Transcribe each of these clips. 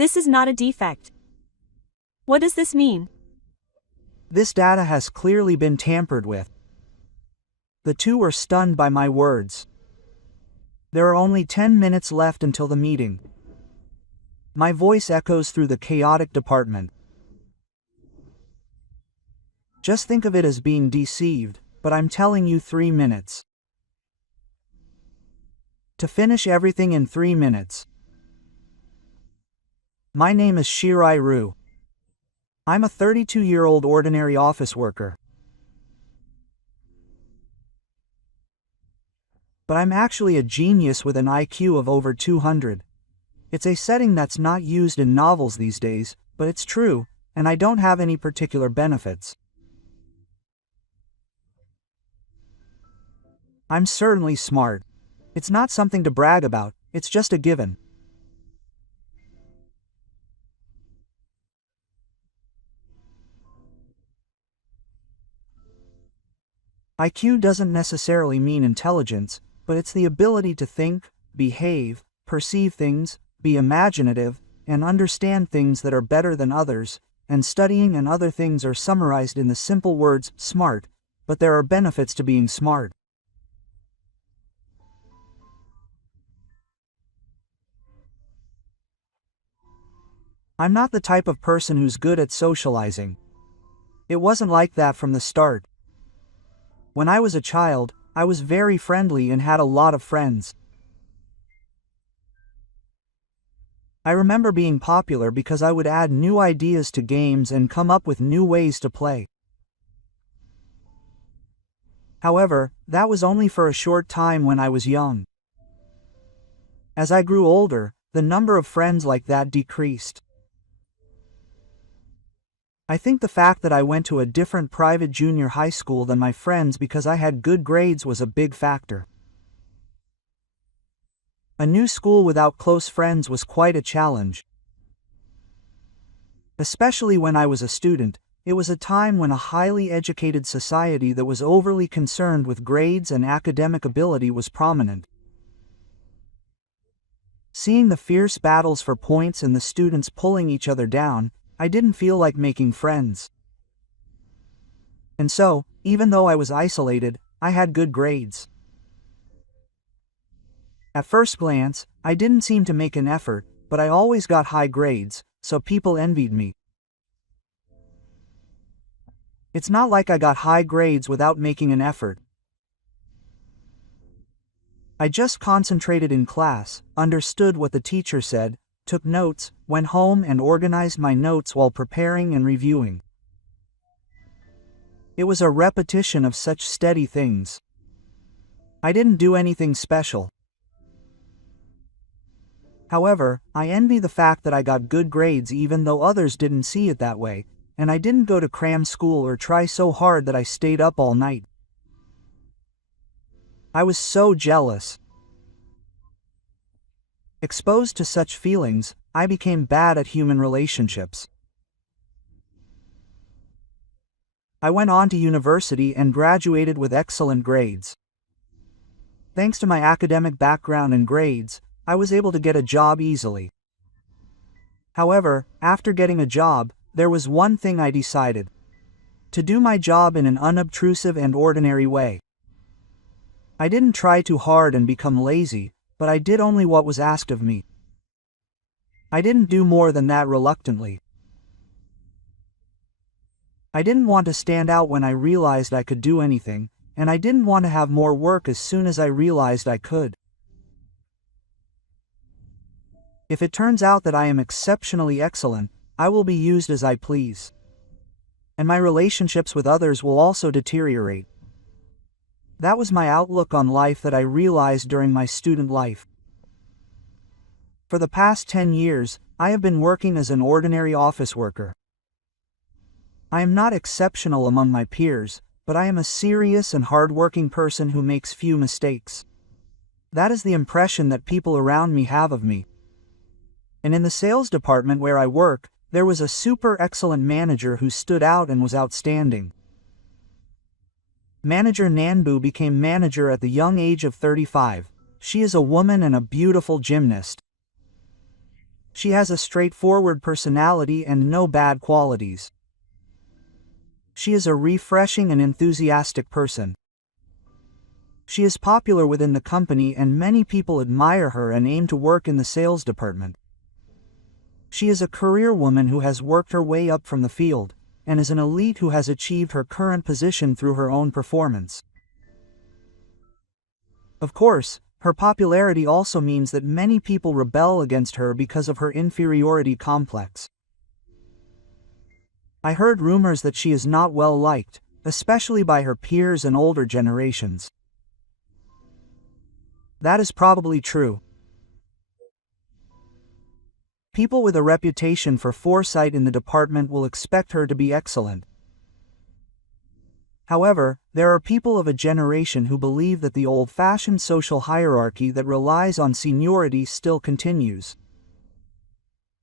This is not a defect. What does this mean? This data has clearly been tampered with. The two were stunned by my words. There are only 10 minutes left until the meeting. My voice echoes through the chaotic department. Just think of it as being deceived, but I'm telling you 3 minutes. To finish everything in 3 minutes. My name is Shirai Ru. I'm a 32-year-old ordinary office worker. But I'm actually a genius with an IQ of over 200. It's a setting that's not used in novels these days, but it's true, and I don't have any particular benefits. I'm certainly smart. It's not something to brag about, it's just a given. IQ doesn't necessarily mean intelligence, but it's the ability to think, behave, perceive things, be imaginative, and understand things that are better than others, and studying and other things are summarized in the simple words smart, but there are benefits to being smart. I'm not the type of person who's good at socializing. It wasn't like that from the start. When I was a child, I was very friendly and had a lot of friends. I remember being popular because I would add new ideas to games and come up with new ways to play. However, that was only for a short time when I was young. As I grew older, the number of friends like that decreased. I think the fact that I went to a different private junior high school than my friends because I had good grades was a big factor. A new school without close friends was quite a challenge. Especially when I was a student, it was a time when a highly educated society that was overly concerned with grades and academic ability was prominent. Seeing the fierce battles for points and the students pulling each other down, I didn't feel like making friends. And so, even though I was isolated, I had good grades. At first glance, I didn't seem to make an effort, but I always got high grades, so people envied me. It's not like I got high grades without making an effort. I just concentrated in class, understood what the teacher said, took notes, went home and organized my notes while preparing and reviewing. It was a repetition of such steady things. I didn't do anything special. However, I envy the fact that I got good grades even though others didn't see it that way, and I didn't go to cram school or try so hard that I stayed up all night. I was so jealous. Exposed to such feelings, I became bad at human relationships. I went on to university and graduated with excellent grades. Thanks to my academic background and grades, I was able to get a job easily. However, after getting a job, there was one thing I decided: to do my job in an unobtrusive and ordinary way. I didn't try too hard and become lazy, but I did only what was asked of me. I didn't do more than that reluctantly. I didn't want to stand out when I realized I could do anything, and I didn't want to have more work as soon as I realized I could. If it turns out that I am exceptionally excellent, I will be used as I please. And my relationships with others will also deteriorate. That was my outlook on life that I realized during my student life. For the past 10 years, I have been working as an ordinary office worker. I am not exceptional among my peers, but I am a serious and hard-working person who makes few mistakes. That is the impression that people around me have of me. And in the sales department where I work, there was a super excellent manager who stood out and was outstanding. Manager Nanbu became manager at the young age of 35. She is a woman and a beautiful gymnast. She has a straightforward personality and no bad qualities. She is a refreshing and enthusiastic person. She is popular within the company and many people admire her and aim to work in the sales department. She is a career woman who has worked her way up from the field, and is an elite who has achieved her current position through her own performance. Of course, her popularity also means that many people rebel against her because of her inferiority complex. I heard rumors that she is not well liked, especially by her peers and older generations. That is probably true. People with a reputation for foresight in the department will expect her to be excellent. However, there are people of a generation who believe that the old-fashioned social hierarchy that relies on seniority still continues.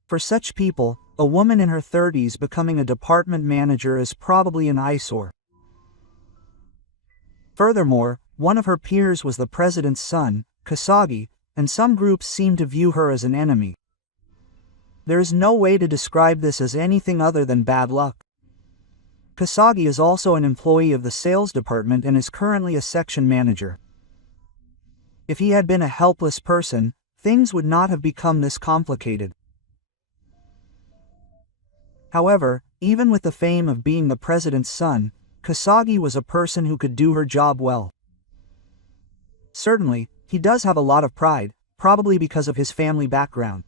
For such people, a woman in her 30s becoming a department manager is probably an eyesore. Furthermore, one of her peers was the president's son, Kasagi, and some groups seem to view her as an enemy. There is no way to describe this as anything other than bad luck. Kasagi is also an employee of the sales department and is currently a section manager. If he had been a helpless person, things would not have become this complicated. However, even with the fame of being the president's son, Kasagi was a person who could do her job well. Certainly, he does have a lot of pride, probably because of his family background.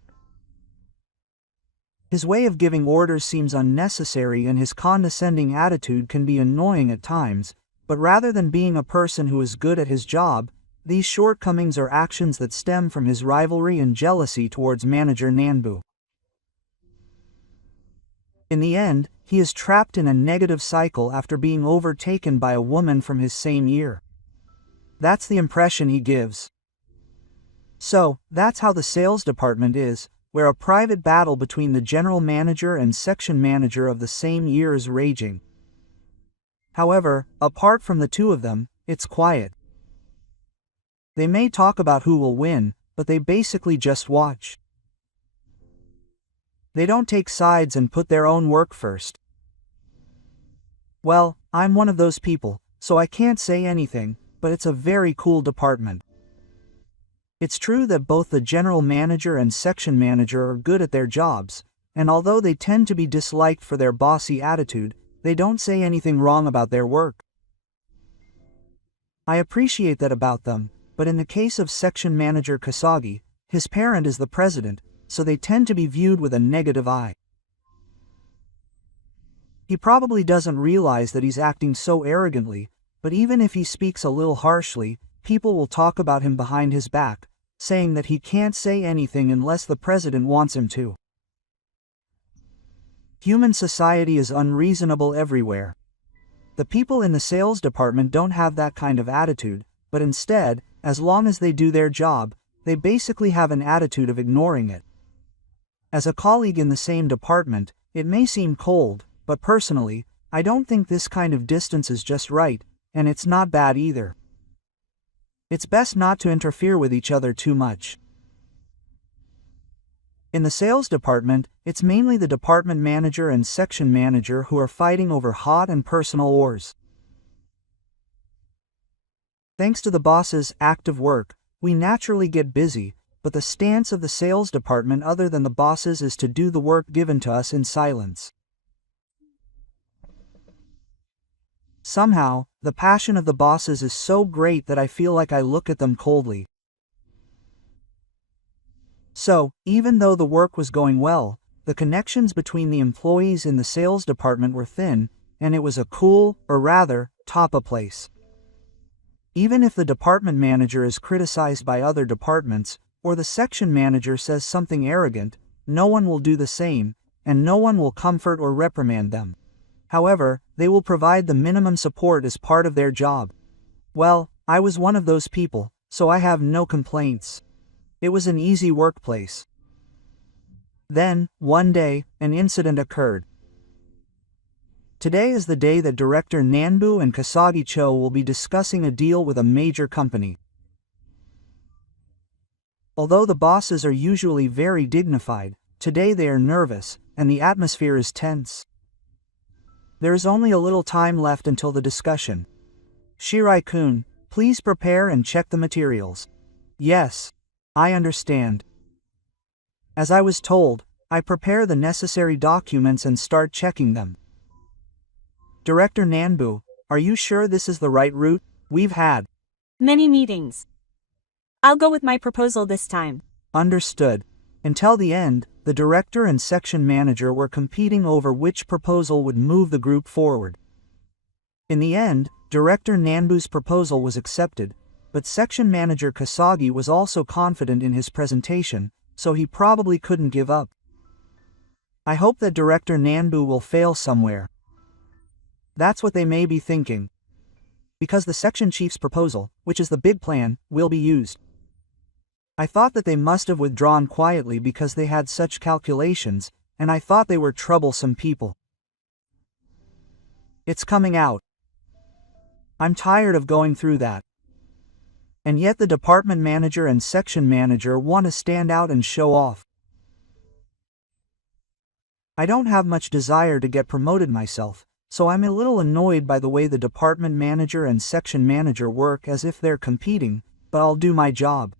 His way of giving orders seems unnecessary and his condescending attitude can be annoying at times, but rather than being a person who is good at his job, these shortcomings are actions that stem from his rivalry and jealousy towards manager Nanbu. In the end, he is trapped in a negative cycle after being overtaken by a woman from his same year. That's the impression he gives. So, that's how the sales department is, where a private battle between the general manager and section manager of the same year is raging. However, apart from the two of them, it's quiet. They may talk about who will win, but they basically just watch. They don't take sides and put their own work first. Well, I'm one of those people, so I can't say anything, but it's a very cool department. It's true that both the general manager and section manager are good at their jobs, and although they tend to be disliked for their bossy attitude, they don't say anything wrong about their work. I appreciate that about them, but in the case of section manager Kasagi, his parent is the president, so they tend to be viewed with a negative eye. He probably doesn't realize that he's acting so arrogantly, but even if he speaks a little harshly, people will talk about him behind his back, saying that he can't say anything unless the president wants him to. Human society is unreasonable everywhere. The people in the sales department don't have that kind of attitude, but instead, as long as they do their job, they basically have an attitude of ignoring it. As a colleague in the same department, it may seem cold, but personally, I don't think this kind of distance is just right, and it's not bad either. It's best not to interfere with each other too much. In the sales department, it's mainly the department manager and section manager who are fighting over hot and personal wars. Thanks to the boss's active work, we naturally get busy, but the stance of the sales department other than the bosses is to do the work given to us in silence. Somehow, the passion of the bosses is so great that I feel like I look at them coldly. So, even though the work was going well, the connections between the employees in the sales department were thin, and it was a cool, or rather, top-a place. Even if the department manager is criticized by other departments, or the section manager says something arrogant, no one will do the same, and no one will comfort or reprimand them. However, they will provide the minimum support as part of their job. Well, I was one of those people, so I have no complaints. It was an easy workplace. Then, one day, an incident occurred. Today is the day that director Nanbu and Kasagi Cho will be discussing a deal with a major company. Although the bosses are usually very dignified, today they are nervous, and the atmosphere is tense. There is only a little time left until the discussion. Shirai-kun, please prepare and check the materials. Yes. I understand. As I was told, I prepare the necessary documents and start checking them. Director Nanbu, are you sure this is the right route? We've had many meetings. I'll go with my proposal this time. Understood. Until the end, the director and section manager were competing over which proposal would move the group forward. In the end, Director Nanbu's proposal was accepted, but section manager Kasagi was also confident in his presentation, so he probably couldn't give up. I hope that Director Nanbu will fail somewhere. That's what they may be thinking. Because the section chief's proposal, which is the big plan, will be used. I thought that they must have withdrawn quietly because they had such calculations, and I thought they were troublesome people. It's coming out. I'm tired of going through that. And yet the department manager and section manager want to stand out and show off. I don't have much desire to get promoted myself, so I'm a little annoyed by the way the department manager and section manager work as if they're competing, but I'll do my job.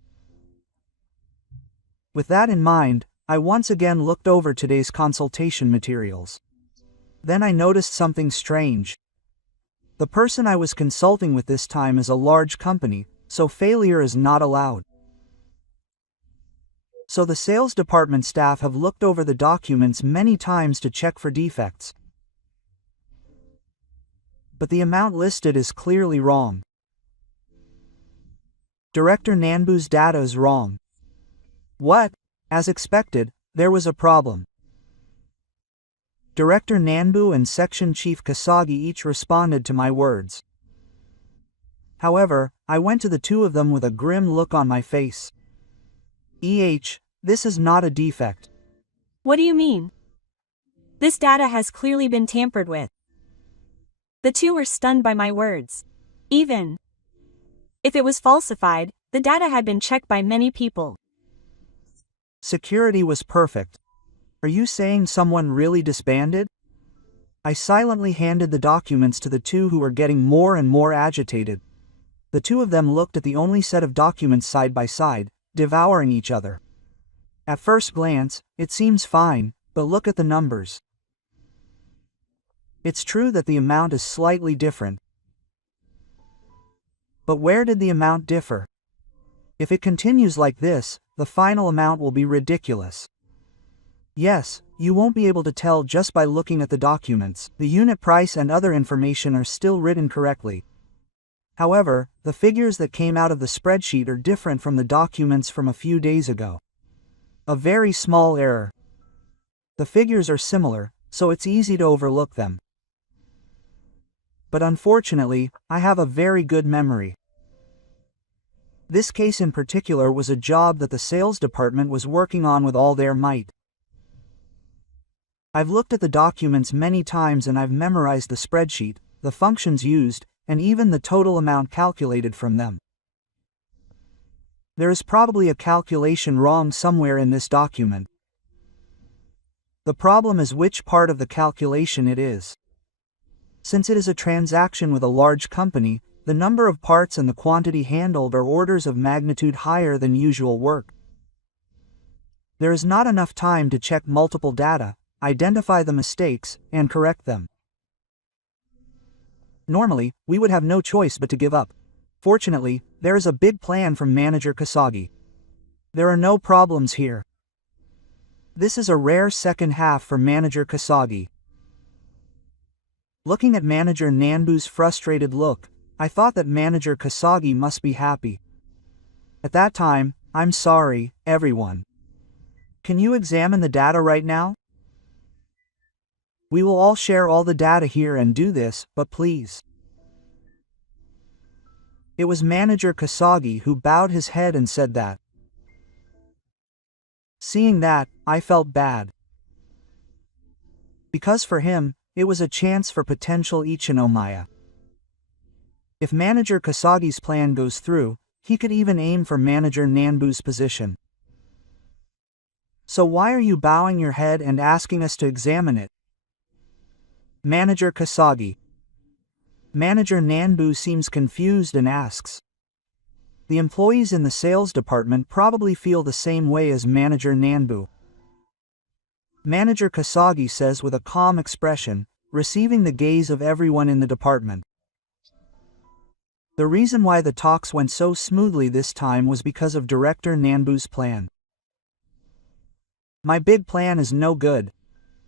With that in mind, I once again looked over today's consultation materials. Then I noticed something strange. The person I was consulting with this time is a large company, so failure is not allowed. So the sales department staff have looked over the documents many times to check for defects. But the amount listed is clearly wrong. Director Nanbu's data is wrong. What? As expected, there was a problem. Director Nanbu and Section Chief Kasagi each responded to my words. However, I went to the two of them with a grim look on my face. This is not a defect. What do you mean? This data has clearly been tampered with. The two were stunned by my words. Even if it was falsified, the data had been checked by many people. Security was perfect. Are you saying someone really disbanded? I silently handed the documents to the two who were getting more and more agitated. The two of them looked at the only set of documents side by side, devouring each other. At first glance, it seems fine, but look at the numbers. It's true that the amount is slightly different. But where did the amount differ? If it continues like this, the final amount will be ridiculous. Yes, you won't be able to tell just by looking at the documents. The unit price and other information are still written correctly. However, the figures that came out of the spreadsheet are different from the documents from a few days ago. A very small error. The figures are similar, so it's easy to overlook them. But unfortunately, I have a very good memory. This case in particular was a job that the sales department was working on with all their might. I've looked at the documents many times and I've memorized the spreadsheet, the functions used, and even the total amount calculated from them. There is probably a calculation wrong somewhere in this document. The problem is which part of the calculation it is. Since it is a transaction with a large company, the number of parts and the quantity handled are orders of magnitude higher than usual work. There is not enough time to check multiple data, identify the mistakes, and correct them. Normally, we would have no choice but to give up. Fortunately, there is a big plan from Manager Kasagi. There are no problems here. This is a rare second half for Manager Kasagi. Looking at Manager Nanbu's frustrated look, I thought that Manager Kasagi must be happy. At that time, I'm sorry, everyone. Can you examine the data right now? We will all share all the data here and do this, but please. It was Manager Kasagi who bowed his head and said that. Seeing that, I felt bad. Because for him, it was a chance for potential Ichinomiya. If Manager Kasagi's plan goes through, he could even aim for Manager Nanbu's position. So why are you bowing your head and asking us to examine it? Manager Kasagi. Manager Nanbu seems confused and asks. The employees in the sales department probably feel the same way as Manager Nanbu. Manager Kasagi says with a calm expression, receiving the gaze of everyone in the department. The reason why the talks went so smoothly this time was because of Director Nanbu's plan. My big plan is no good,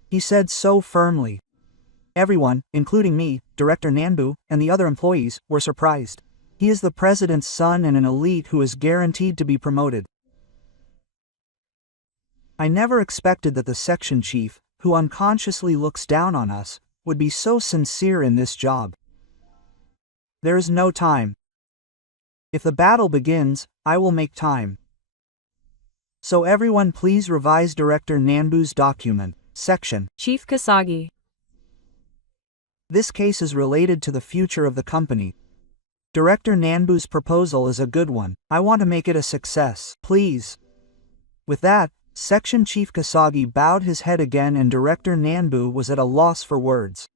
he said so firmly. Everyone, including me, Director Nanbu, and the other employees, were surprised. He is the president's son and an elite who is guaranteed to be promoted. I never expected that the section chief, who unconsciously looks down on us, would be so sincere in this job. There is no time. If the battle begins, I will make time. So everyone please revise Director Nanbu's document, section. Chief Kasagi. This case is related to the future of the company. Director Nanbu's proposal is a good one. I want to make it a success, please. With that, Section Chief Kasagi bowed his head again and Director Nanbu was at a loss for words.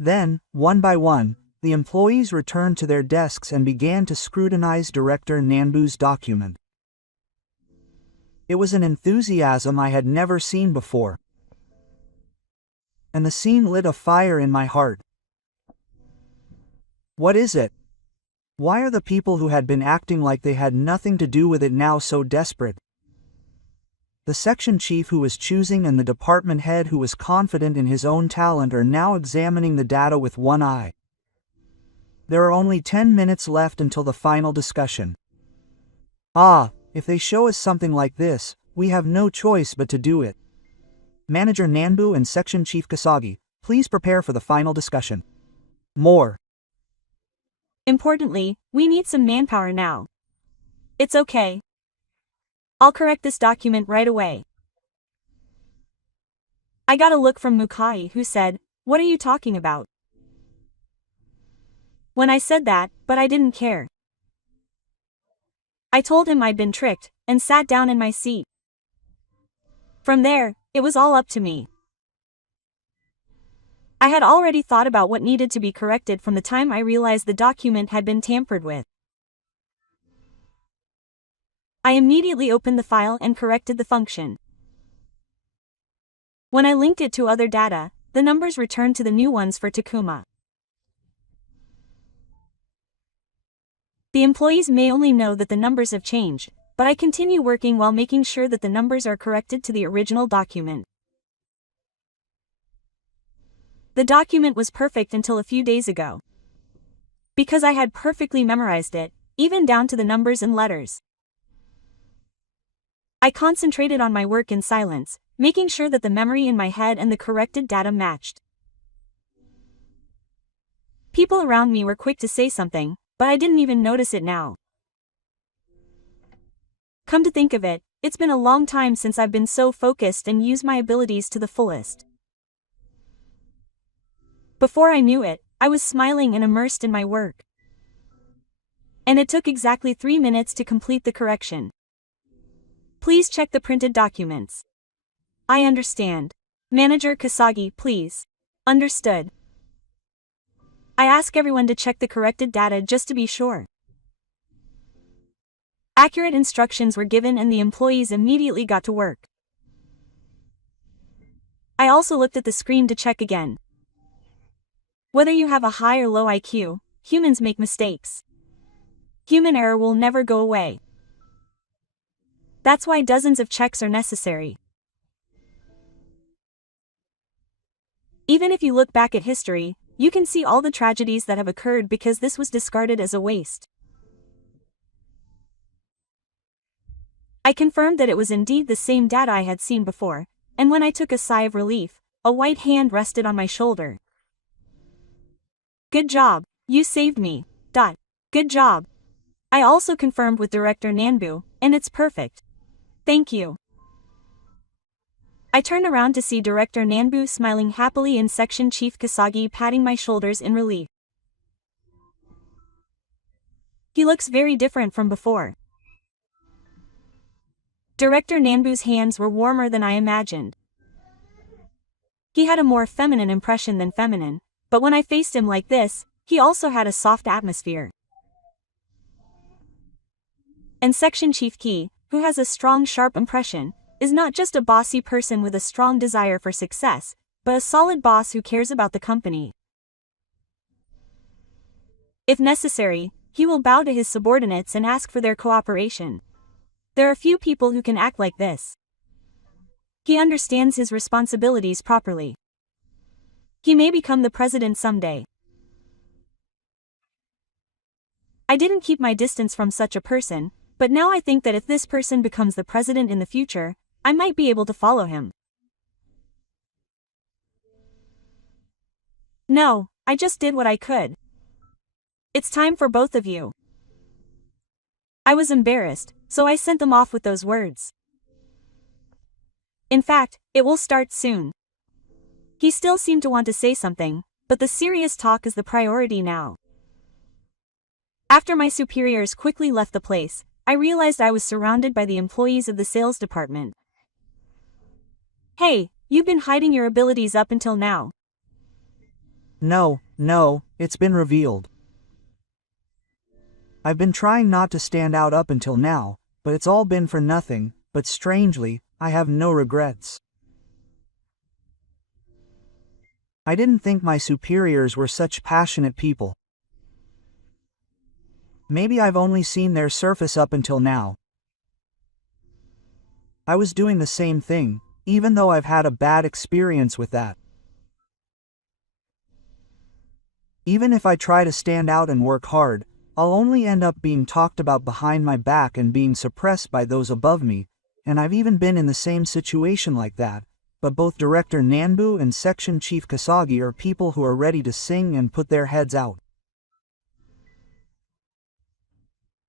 Then, one by one, the employees returned to their desks and began to scrutinize Director Nanbu's document. It was an enthusiasm I had never seen before. And the scene lit a fire in my heart. What is it? Why are the people who had been acting like they had nothing to do with it now so desperate? The section chief who was choosing and the department head who was confident in his own talent are now examining the data with one eye. There are only 10 minutes left until the final discussion. If they show us something like this, we have no choice but to do it. Manager Nanbu and Section Chief Kasagi, please prepare for the final discussion. More. Importantly, we need some manpower now. It's okay. I'll correct this document right away. I got a look from Mukai who said, "What are you talking about?" When I said that, but I didn't care. I told him I'd been tricked, and sat down in my seat. From there, it was all up to me. I had already thought about what needed to be corrected from the time I realized the document had been tampered with. I immediately opened the file and corrected the function. When I linked it to other data, the numbers returned to the new ones for Takuma. The employees may only know that the numbers have changed, but I continue working while making sure that the numbers are corrected to the original document. The document was perfect until a few days ago. Because I had perfectly memorized it, even down to the numbers and letters. I concentrated on my work in silence, making sure that the memory in my head and the corrected data matched. People around me were quick to say something, but I didn't even notice it now. Come to think of it, it's been a long time since I've been so focused and used my abilities to the fullest. Before I knew it, I was smiling and immersed in my work. And it took exactly 3 minutes to complete the correction. Please check the printed documents. I understand. Manager Kasagi, please. Understood. I ask everyone to check the corrected data just to be sure. Accurate instructions were given and the employees immediately got to work. I also looked at the screen to check again. Whether you have a high or low IQ, humans make mistakes. Human error will never go away. That's why dozens of checks are necessary. Even if you look back at history, you can see all the tragedies that have occurred because this was discarded as a waste. I confirmed that it was indeed the same data I had seen before, and when I took a sigh of relief, a white hand rested on my shoulder. Good job, you saved me. Good job. I also confirmed with Director Nanbu, and it's perfect. Thank you. I turned around to see Director Nanbu smiling happily and Section Chief Kasagi patting my shoulders in relief. He looks very different from before. Director Nanbu's hands were warmer than I imagined. He had a more feminine impression than feminine, but when I faced him like this, he also had a soft atmosphere. And Section Chief Key, who has a strong, sharp impression, is not just a bossy person with a strong desire for success, but a solid boss who cares about the company. If necessary, he will bow to his subordinates and ask for their cooperation. There are few people who can act like this. He understands his responsibilities properly. He may become the president someday. I didn't keep my distance from such a person, but now I think that if this person becomes the president in the future, I might be able to follow him. No, I just did what I could. It's time for both of you. I was embarrassed, so I sent them off with those words. In fact, it will start soon. He still seemed to want to say something, but the serious talk is the priority now. After my superiors quickly left the place, I realized I was surrounded by the employees of the sales department. Hey, you've been hiding your abilities up until now. No, it's been revealed. I've been trying not to stand out up until now, but it's all been for nothing, but strangely, I have no regrets. I didn't think my superiors were such passionate people. Maybe I've only seen their surface up until now. I was doing the same thing, even though I've had a bad experience with that. Even if I try to stand out and work hard, I'll only end up being talked about behind my back and being suppressed by those above me, and I've even been in the same situation like that, but both Director Nanbu and Section Chief Kasagi are people who are ready to sing and put their heads out.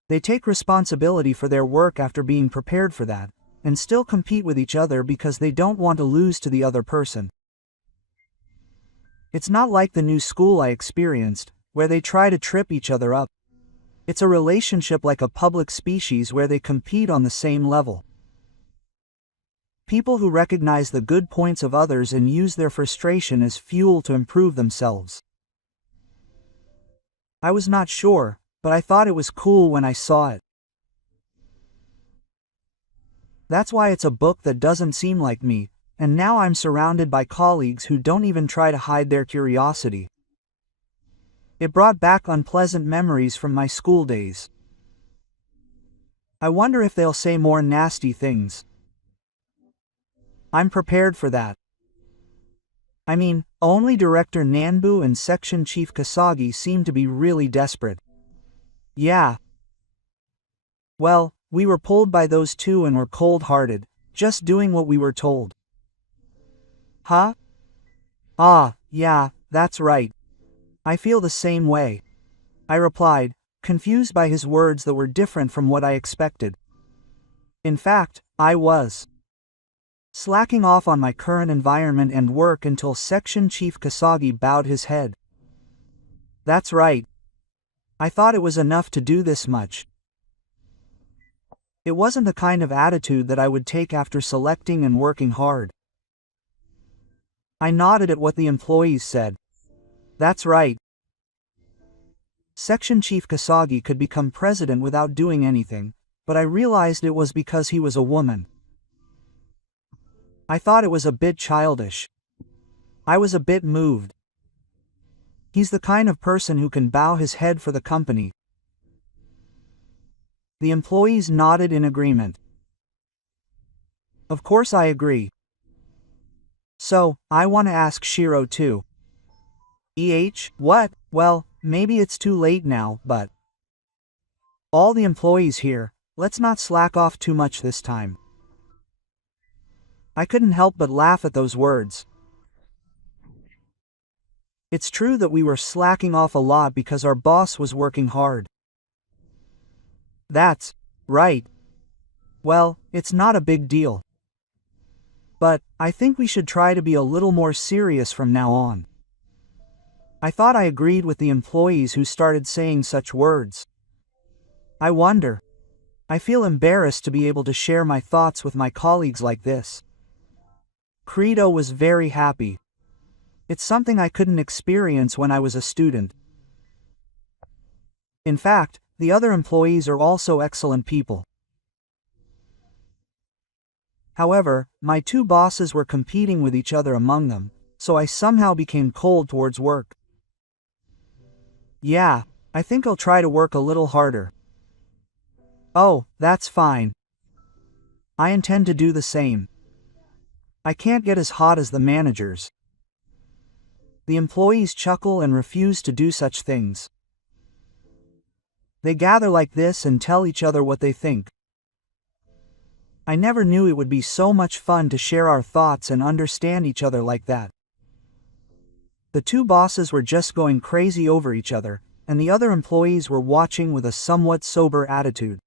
They take responsibility for their work after being prepared for that, and still compete with each other because they don't want to lose to the other person. It's not like the new school I experienced, where they try to trip each other up. It's a relationship like a public species where they compete on the same level. People who recognize the good points of others and use their frustration as fuel to improve themselves. I was not sure, but I thought it was cool when I saw it. That's why it's a book that doesn't seem like me, and now I'm surrounded by colleagues who don't even try to hide their curiosity. It brought back unpleasant memories from my school days. I wonder if they'll say more nasty things. I'm prepared for that. I mean, only Director Nanbu and Section Chief Kasagi seem to be really desperate. Yeah. Well, we were pulled by those two and were cold-hearted, just doing what we were told. Huh? Ah, yeah, that's right. I feel the same way. I replied, confused by his words that were different from what I expected. In fact, I was slacking off on my current environment and work until Section Chief Kasagi bowed his head. That's right. I thought it was enough to do this much. It wasn't the kind of attitude that I would take after selecting and working hard. I nodded at what the employees said. That's right. Section Chief Kasagi could become president without doing anything, but I realized it was because he was a woman. I thought it was a bit childish. I was a bit moved. He's the kind of person who can bow his head for the company. The employees nodded in agreement. Of course I agree. So, I want to ask Shiro too. What? Well, maybe it's too late now, but all the employees here, let's not slack off too much this time. I couldn't help but laugh at those words. It's true that we were slacking off a lot because our boss was working hard. That's right. Well, it's not a big deal. But I think we should try to be a little more serious from now on. I thought I agreed with the employees who started saying such words. I wonder, I feel embarrassed to be able to share my thoughts with my colleagues like this. Credo was very happy. It's something I couldn't experience when I was a student. In fact, the other employees are also excellent people. However, my two bosses were competing with each other among them, so I somehow became cold towards work. Yeah, I think I'll try to work a little harder. Oh, that's fine. I intend to do the same. I can't get as hot as the managers. The employees chuckle and refuse to do such things. They gather like this and tell each other what they think. I never knew it would be so much fun to share our thoughts and understand each other like that. The two bosses were just going crazy over each other, and the other employees were watching with a somewhat sober attitude.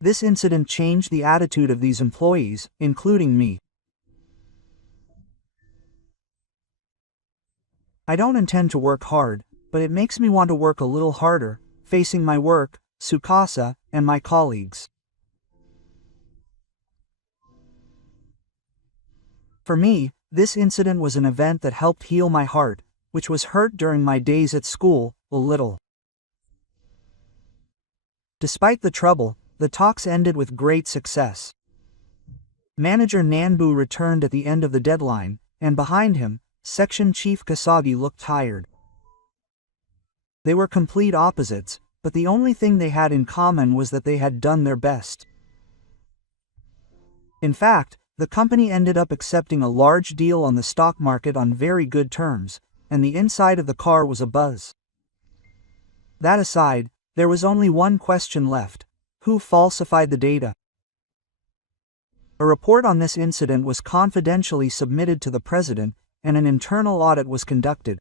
This incident changed the attitude of these employees, including me. I don't intend to work hard, but it makes me want to work a little harder, facing my work, Sukasa, and my colleagues. For me, this incident was an event that helped heal my heart, which was hurt during my days at school, a little. Despite the trouble, the talks ended with great success. Manager Nanbu returned at the end of the deadline, and behind him, Section Chief Kasagi looked tired. They were complete opposites, but the only thing they had in common was that they had done their best. In fact, the company ended up accepting a large deal on the stock market on very good terms, and the inside of the car was abuzz. That aside, there was only one question left: who falsified the data? A report on this incident was confidentially submitted to the president, and an internal audit was conducted.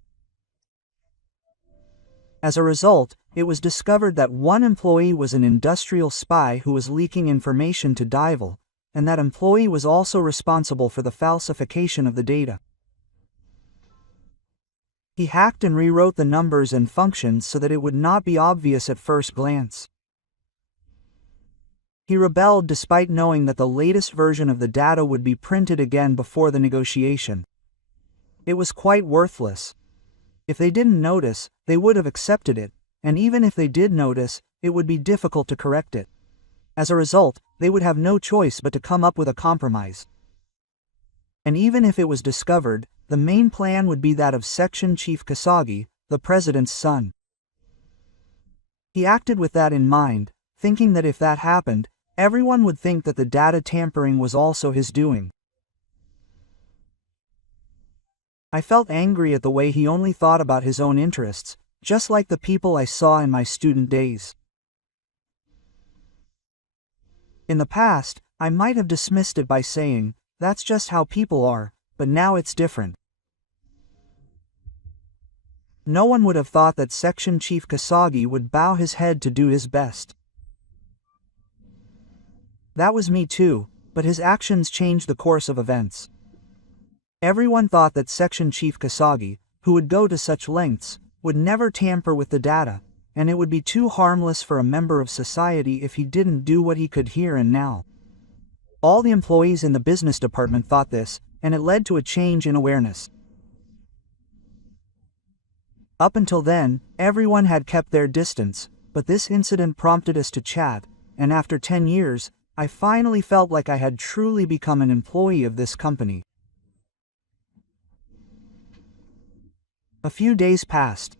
As a result, it was discovered that one employee was an industrial spy who was leaking information to Dival, and that employee was also responsible for the falsification of the data. He hacked and rewrote the numbers and functions so that it would not be obvious at first glance. He rebelled despite knowing that the latest version of the data would be printed again before the negotiation. It was quite worthless. If they didn't notice, they would have accepted it, and even if they did notice, it would be difficult to correct it. As a result, they would have no choice but to come up with a compromise. And even if it was discovered, the main plan would be that of Section Chief Kasagi, the president's son. He acted with that in mind, thinking that if that happened, everyone would think that the data tampering was also his doing. I felt angry at the way he only thought about his own interests, just like the people I saw in my student days. In the past, I might have dismissed it by saying, "That's just how people are," but now it's different. No one would have thought that Section Chief Kasagi would bow his head to do his best. That was me too, but his actions changed the course of events. Everyone thought that Section Chief Kasagi, who would go to such lengths, would never tamper with the data, and it would be too harmless for a member of society if he didn't do what he could here and now. All the employees in the business department thought this, and it led to a change in awareness. Up until then, everyone had kept their distance, but this incident prompted us to chat, and after 10 years, I finally felt like I had truly become an employee of this company. A few days passed.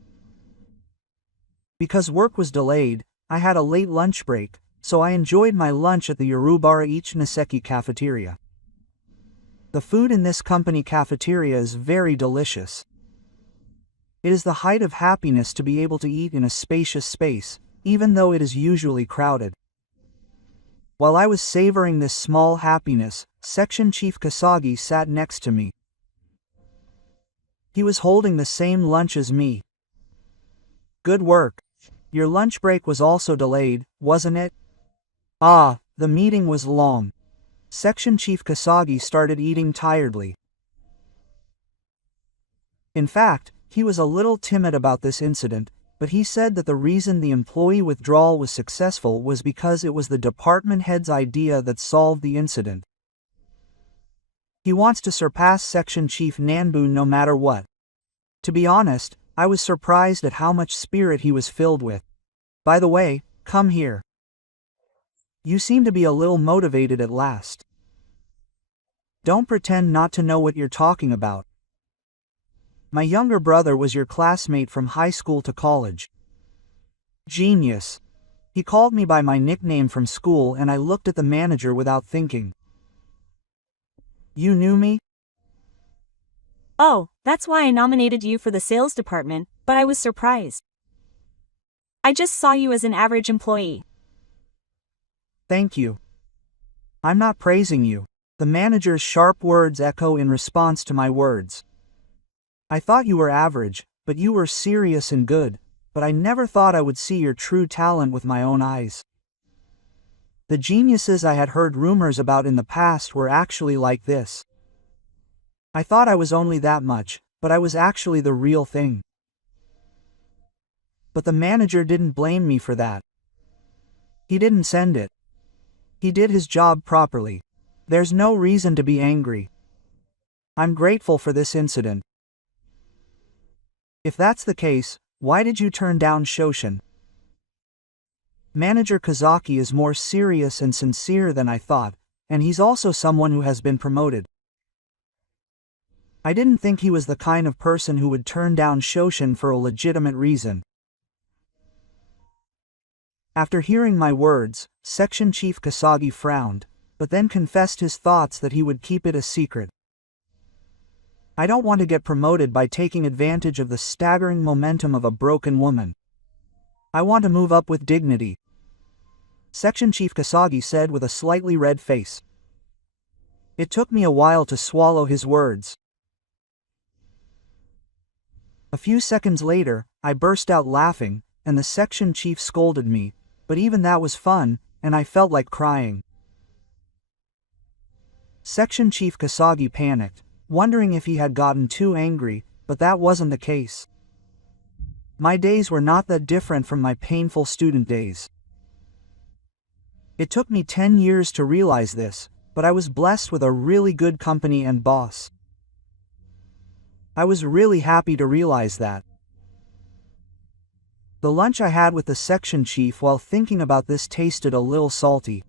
Because work was delayed, I had a late lunch break, so I enjoyed my lunch at the Yorubara Ichiniseki cafeteria. The food in this company cafeteria is very delicious. It is the height of happiness to be able to eat in a spacious space, even though it is usually crowded. While I was savoring this small happiness, Section Chief Kasagi sat next to me. He was holding the same lunch as me. "Good work. Your lunch break was also delayed, wasn't it?" "Ah, the meeting was long." Section Chief Kasagi started eating tiredly. In fact, he was a little timid about this incident, but he said that the reason the employee withdrawal was successful was because it was the department head's idea that solved the incident. He wants to surpass Section Chief Nanbu no matter what. To be honest, I was surprised at how much spirit he was filled with. By the way, come here. You seem to be a little motivated at last. Don't pretend not to know what you're talking about. My younger brother was your classmate from high school to college. Genius. He called me by my nickname from school and I looked at the manager without thinking. You knew me? Oh, that's why I nominated you for the sales department, but I was surprised. I just saw you as an average employee. Thank you. I'm not praising you. The manager's sharp words echo in response to my words. I thought you were average, but you were serious and good, but I never thought I would see your true talent with my own eyes. The geniuses I had heard rumors about in the past were actually like this. I thought I was only that much, but I was actually the real thing. But the manager didn't blame me for that. He didn't send it. He did his job properly. There's no reason to be angry. I'm grateful for this incident. If that's the case, why did you turn down Shoshin? Manager Kazaki is more serious and sincere than I thought, and he's also someone who has been promoted. I didn't think he was the kind of person who would turn down Shoshin for a legitimate reason. After hearing my words, Section Chief Kasagi frowned, but then confessed his thoughts that he would keep it a secret. I don't want to get promoted by taking advantage of the staggering momentum of a broken woman. I want to move up with dignity. Section Chief Kasagi said with a slightly red face. It took me a while to swallow his words. A few seconds later, I burst out laughing, and the section chief scolded me, but even that was fun, and I felt like crying. Section Chief Kasagi panicked, wondering if he had gotten too angry, but that wasn't the case. My days were not that different from my painful student days. It took me 10 years to realize this, but I was blessed with a really good company and boss. I was really happy to realize that. The lunch I had with the section chief while thinking about this tasted a little salty.